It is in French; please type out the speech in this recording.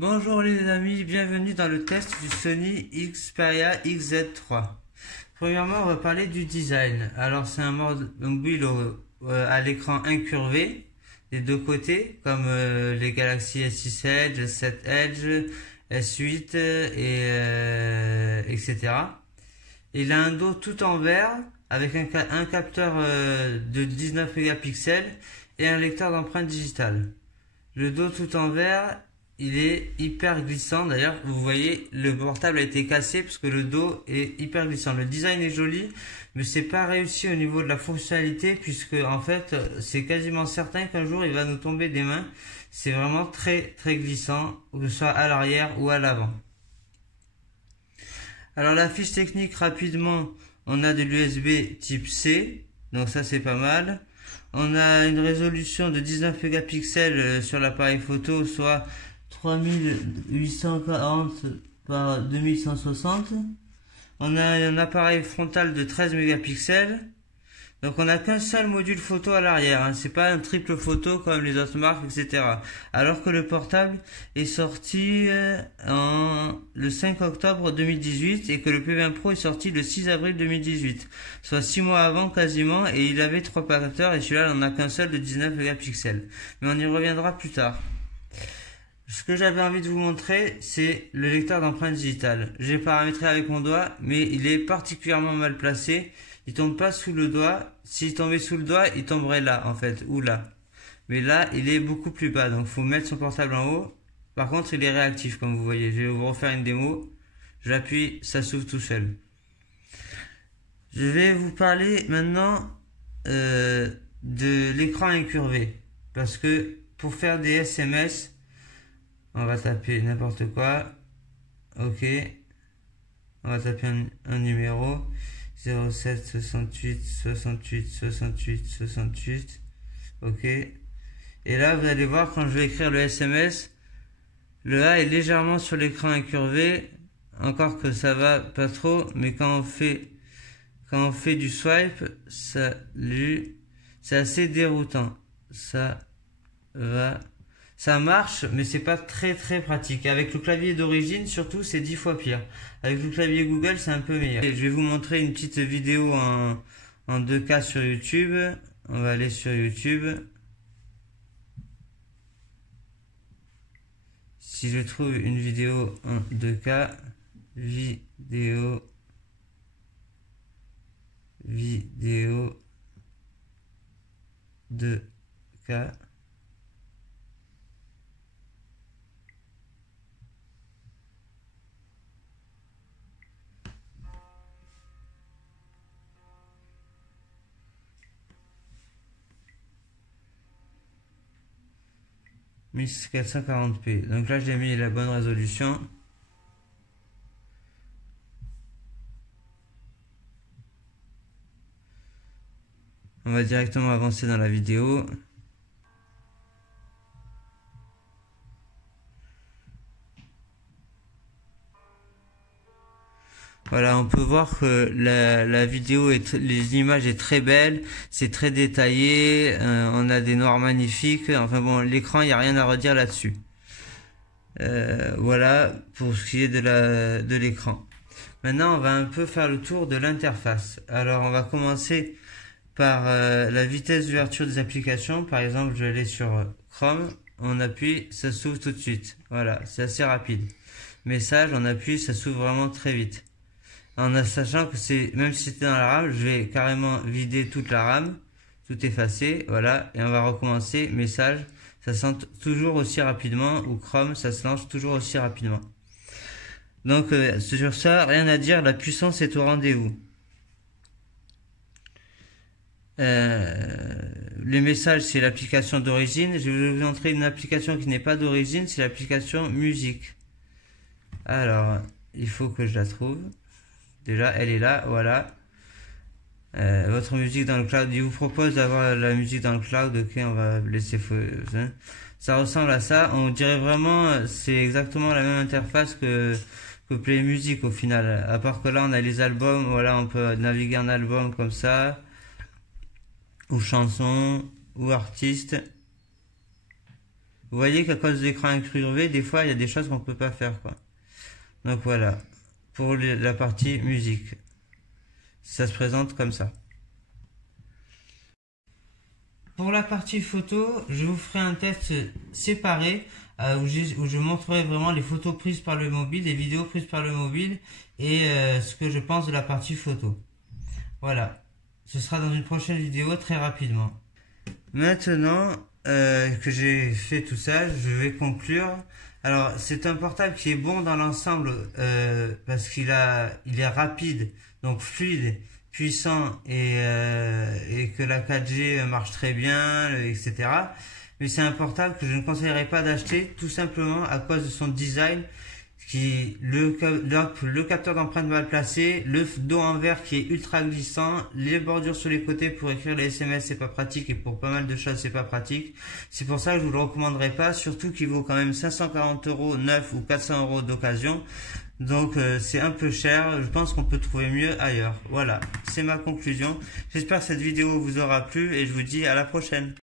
Bonjour les amis, bienvenue dans le test du Sony Xperia XZ3. Premièrement, on va parler du design. Alors c'est un mobile à l'écran incurvé des deux côtés, comme les Galaxy S6 Edge, S7 Edge, S8 etc. Il a un dos tout en verre avec un capteur de 19 mégapixels et un lecteur d'empreintes digitales. Le dos tout en verre, il est hyper glissant. D'ailleurs, vous voyez, le portable a été cassé parce que le dos est hyper glissant. Le design est joli, mais c'est pas réussi au niveau de la fonctionnalité puisque en fait, c'est quasiment certain qu'un jour il va nous tomber des mains. C'est vraiment très très glissant, que ce soit à l'arrière ou à l'avant. Alors la fiche technique rapidement, on a de l'USB type C, donc ça c'est pas mal. On a une résolution de 19 mégapixels sur l'appareil photo, soit 3840 par 2160. On a un appareil frontal de 13 mégapixels. Donc on n'a qu'un seul module photo à l'arrière, c'est pas un triple photo comme les autres marques, etc. Alors que le portable est sorti le 5 octobre 2018 et que le P20 Pro est sorti le 6 avril 2018, soit 6 mois avant quasiment, et il avait 3 capteurs et celui-là n'en a qu'un seul de 19 mégapixels. Mais on y reviendra plus tard. Ce que j'avais envie de vous montrer, c'est le lecteur d'empreintes digitales. J'ai paramétré avec mon doigt, mais il est particulièrement mal placé. Il tombe pas sous le doigt. S'il tombait sous le doigt, il tomberait là, en fait, ou là. Mais là, il est beaucoup plus bas, donc faut mettre son portable en haut. Par contre, il est réactif, comme vous voyez. Je vais vous refaire une démo. J'appuie, ça s'ouvre tout seul. Je vais vous parler maintenant de l'écran incurvé. Parce que pour faire des SMS, on va taper n'importe quoi. Ok. On va taper un numéro. 07 68 68 68 68. Ok. Et là, vous allez voir, quand je vais écrire le SMS, le A est légèrement sur l'écran incurvé. Encore que ça va pas trop. Mais quand on fait du swipe, salut, c'est assez déroutant. Ça marche, mais c'est pas très très pratique. Avec le clavier d'origine, surtout, c'est 10 fois pire. Avec le clavier Google, c'est un peu meilleur. Et je vais vous montrer une petite vidéo en 2K sur YouTube. On va aller sur YouTube. Si je trouve une vidéo en 2K, vidéo 2K. « 1440p ». Donc là, j'ai mis la bonne résolution. On va directement avancer dans la vidéo. Voilà, on peut voir que la vidéo les images est très belle, c'est très détaillé, on a des noirs magnifiques. Enfin bon, l'écran, il n'y a rien à redire là-dessus. Voilà pour ce qui est de l'écran. Maintenant, on va un peu faire le tour de l'interface. Alors, on va commencer par la vitesse d'ouverture des applications. Par exemple, je vais aller sur Chrome, on appuie, ça s'ouvre tout de suite. Voilà, c'est assez rapide. Message, on appuie, ça s'ouvre vraiment très vite. En sachant que même si c'était dans la RAM, je vais carrément vider toute la RAM, tout effacer, voilà, et on va recommencer. Message, ça se lance toujours aussi rapidement, ou Chrome, ça se lance toujours aussi rapidement. Donc sur ça, rien à dire, la puissance est au rendez-vous. Les messages, c'est l'application d'origine. Je vais vous montrer une application qui n'est pas d'origine, c'est l'application musique. Alors, il faut que je la trouve. Déjà, elle est là, voilà. Votre musique dans le cloud. Il vous propose d'avoir la musique dans le cloud. Ok, on va laisser. Ça ressemble à ça. On dirait vraiment, c'est exactement la même interface que Play Music au final. À part que là, on a les albums. Voilà, on peut naviguer en album comme ça, ou chansons, ou artistes. Vous voyez qu'à cause de l'écran incurvé, des fois il y a des choses qu'on peut pas faire, quoi. Donc voilà, pour la partie musique. Ça se présente comme ça. Pour la partie photo, je vous ferai un test séparé où je montrerai vraiment les photos prises par le mobile, les vidéos prises par le mobile et ce que je pense de la partie photo. Voilà, ce sera dans une prochaine vidéo très rapidement. Maintenant que j'ai fait tout ça, je vais conclure. Alors c'est un portable qui est bon dans l'ensemble parce il est rapide, donc fluide, puissant et que la 4G marche très bien, etc. Mais c'est un portable que je ne conseillerais pas d'acheter tout simplement à cause de son design, le capteur d'empreinte mal placé, le dos en verre qui est ultra glissant, les bordures sur les côtés pour écrire les SMS c'est pas pratique et pour pas mal de choses c'est pas pratique. C'est pour ça que je vous le recommanderais pas, surtout qu'il vaut quand même 540 € neuf ou 400 € d'occasion. Donc c'est un peu cher, je pense qu'on peut trouver mieux ailleurs. Voilà, c'est ma conclusion. J'espère que cette vidéo vous aura plu et je vous dis à la prochaine.